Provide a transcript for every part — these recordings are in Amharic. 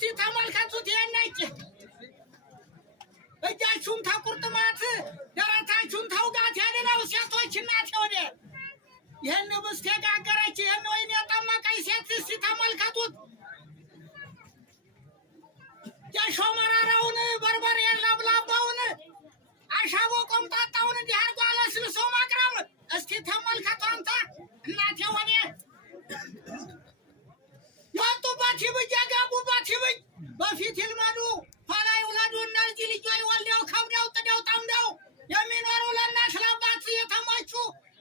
እስቲ ተመልከቱት ያናይጭ እጃችሁን ተቁርጥማት ደረታችሁን ተውጋት ያለናው ሴቶች እናት ወደ ይሄን ብስት የጋገረች ይሄን ወይን የጠመቀች ሴት እስቲ ተመልከቱት የሾመራራውን በርበሬ ለብላባውን አሻቦ ቆምጣጣውን እንዲህ አርጎ አለስልሶ ማቅረብ እስቲ ተመልከቱ አንተ እናት ወደ ያጡባት ይብጅ ያጋቡባት ይብጅ በፊት ይልመዱ ኋላ ይውለዱና እዚህ ልጇ ይወልደው ከብደው ጥደው ጠምደው የሚኖሩ ለእናት ለአባት የተሟቹ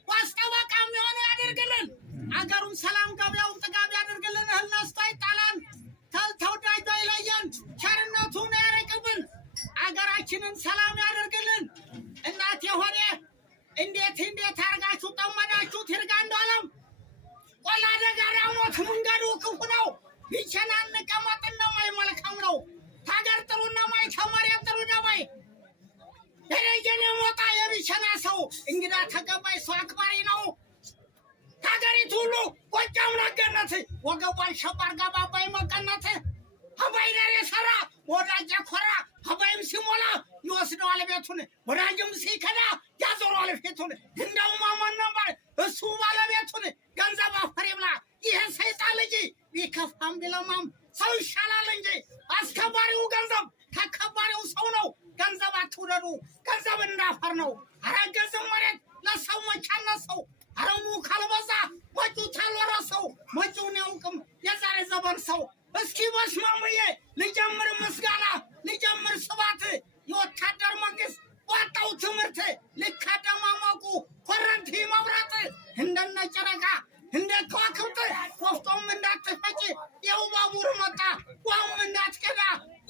ዋስጠበቃ የሚሆኑ ያድርግልን። አገሩን ሰላም ገበያውን ጥጋብ ያድርግልን። እህል ነስቶ አይጣላን፣ ተወዳጅ አይለየን፣ ቸርነቱን ያርቅብን፣ አገራችንን ሰላም ያድርግልን። እናት የሆነ እንዴት አርጋችሁ ጠመዳችሁ ትርጋ እንደዋለም ቆላ ደጋራው ሞት መንገዱ ክፉ ነው። ቢቸናን ቀመጥና ማይ መልካም ነው። ታገር ጥሩና ማይ ተመሪያ ጥሩ ደባይ ደረጀኔ ሞጣ የቢቸና ሰው እንግዳ ተቀባይ ሰው አክባሪ ነው። ታገሪቱ ሁሉ ጎጃም ነገነት ወገቧን ሸባር ጋባባይ መቀነት አባይ ዳር የሰራ ወዳጅ ኮራ አባይም ሲሞላ ይወስደዋል ቤቱን ወዳጅም ሲከዳ ያዞረዋል ፊቱን እንደው ማመን ነበር እሱ ባለቤቱን ገንዘብ አፈር ይብላ ይሄ ሰይጣን ልጅ ቢከፋም ቢለማም ሰው ይሻላል እንጂ አስከባሪው ገንዘብ ተከባሪው ሰው ነው። ገንዘብ አትውደዱ፣ ገንዘብ እንዳፈር ነው። አረገዝም መሬት ለሰው መቻነሰው አረሙ ካልበዛ ወጩ ታልወረሰው ወጩን ያውቅም የዛሬ ዘመን ሰው። እስኪ በስማሙዬ ልጀምር ምስጋና ልጀምር ስባት የወታደር መንግስት ዋጣው ትምህርት ልካደማማቁ ኮረንቲ መብራት እንደነ ጨረቃ እንደ ከዋክብት ወፍቶም እንዳትፈጭ የው ባቡር መጣ ዋም እንዳትቀዳ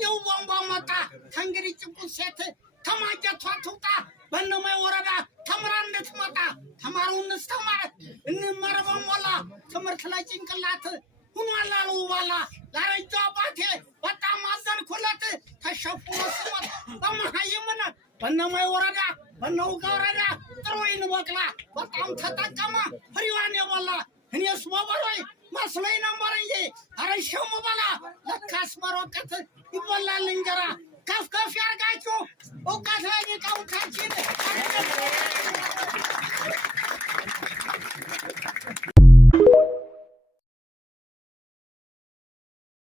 የው ቦምባ መጣ ከእንግዲህ ጭቁን ሴት ከማጀቷ ትውጣ በእነማይ ወረዳ ተምራ እንድትመጣ ተማሩን እስተማር እንመረበን ሞላ ትምህርት ላይ ጭንቅላት ሁኗል አሉ ባላ ላረጃው አባቴ በጣም አዘንኩለት ተሸፍኖ ስሞት በመሀይምነ በእነማይ ወረዳ በነውጋ ወረዳ ጥሩይን በቅላ በጣም ተጠቀመ ፍሬዋን የበላ እኔስ በበላይ መስሎኝ ነበር እንጂ አረሻው መበላ ለካስ በሮቀት ይበላል እንጀራ። ከፍ ከፍ ያርጋችሁ እውቀት ላይ ሊቃውንታችን